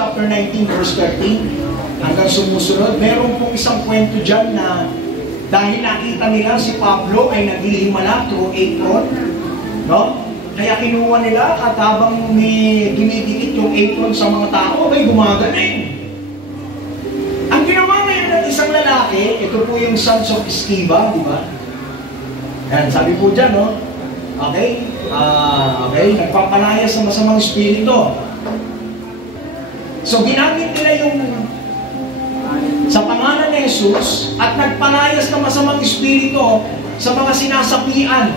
chapter 19, verse 13, hanggang sumusunod, meron pong isang kwento dyan na dahil nakita nila si Pablo ay naghihimala through apron, no? Kaya kinuha nila at habang may dumidikit yung apron sa mga tao, may gumagaling. Ang ginawa ngayon ng isang lalaki, ito po yung sons of Sceva, di ba? Yan, sabi po dyan, no? Okay? Okay, nagpapalaya sa masamang espiritu. So, ginamit nila yung sa pangalan ni Jesus at nagpalayas ng masamang espiritu sa mga sinasapian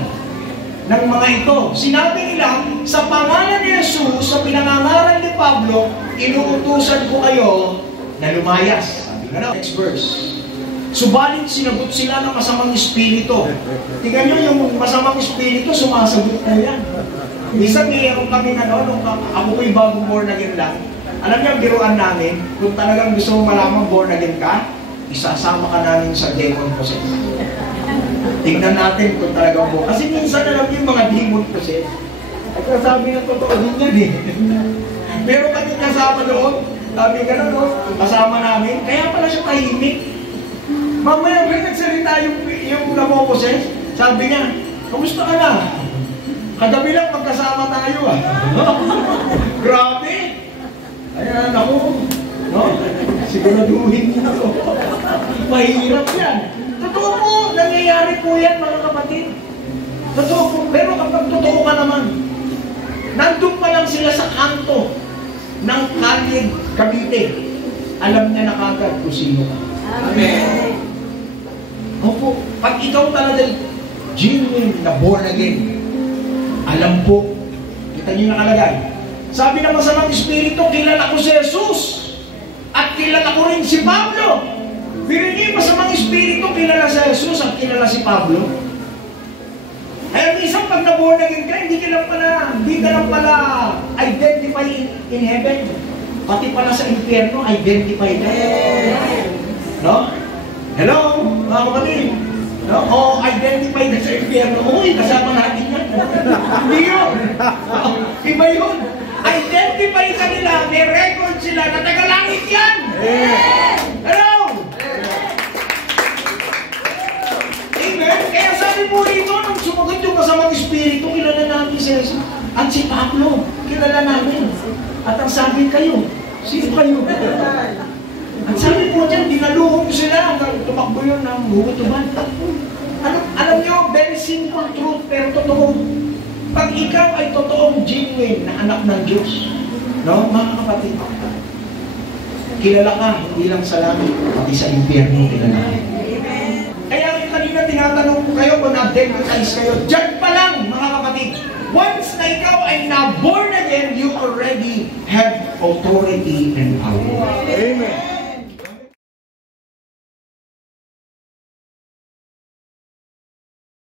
ng mga ito. Sinabi nila, sa pangalan ni Jesus, sa pinangangaral ni Pablo, inuutusan ko kayo na lumayas. Sabi nga na, next verse. Subalit sinagot sila ng masamang espiritu. Tingnan nyo yung masamang espiritu, sumasagot na yan. Minsan mayroon kami nung ako ko'y bagong born again lang. Alam niyo, biruan namin, kung talagang gusto mo malamang born again ka, isasama ka namin sa demon possess. Tingnan natin kung talagang born. Kasi minsan alam niyo yung mga demon possess. At sabi ng totoo din yan eh. Meron kami kasama doon, sabi ka na no, kasama namin, kaya pala siya tahimik. Mamaya ba nagsalita yung namoposes? Sabi niya, kamusta ka na? Kagabi lang magkasama tayo ah. Grabe! Ayan ako. No? Siguraduhin niyo ako. Mahirap yan. Totoo po, nangyayari po yan mga kapatid. Totoo po, pero kapag totoo ka naman, nandun pa lang sila sa kanto ng Kanyeg, Cavite. Alam niya na kagad kung sino ka. Amen. Opo, pag ikaw talaga genuine na born again, alam po, kita niyo nakalagay. Sabi ng masamang espiritu, kilala ko si Jesus at kilala ko rin si Pablo. Pero hindi masamang espiritu, kilala si Jesus at kilala si Pablo. Kaya minsan pag na-born again ka, hindi ka lang pala identify in heaven. Pati pala sa impyerno, identify na. No? Hello, mga kapatid. No? O, identify na sa impyerno. Uy, kasama natin yan. Hindi yun. Iba yun. Identify ka nila, may record sila na tagalangit yan. Hello? Amen? Kaya sabi po rito, nung sumagot yung kasamang espiritu, kilala namin si Jesus. At si Pablo, kilala namin. At ang sabi kayo, sino kayo? At sabi po dyan, dinaluhong sila hanggang tumakbo yun ng hutuban. Alam nyo, very simple truth, pero totoo. Pag ikaw ay totoong genuine na anak ng Diyos, no, mga kapatid, kilala ka, hindi lang sa langit, pati sa impyerno kilala ka. Kaya kanina tinatanong ko kayo kung na-deputize kayo, dyan pa lang, mga kapatid, once na ikaw ay na-born again, you already have authority and power. Amen.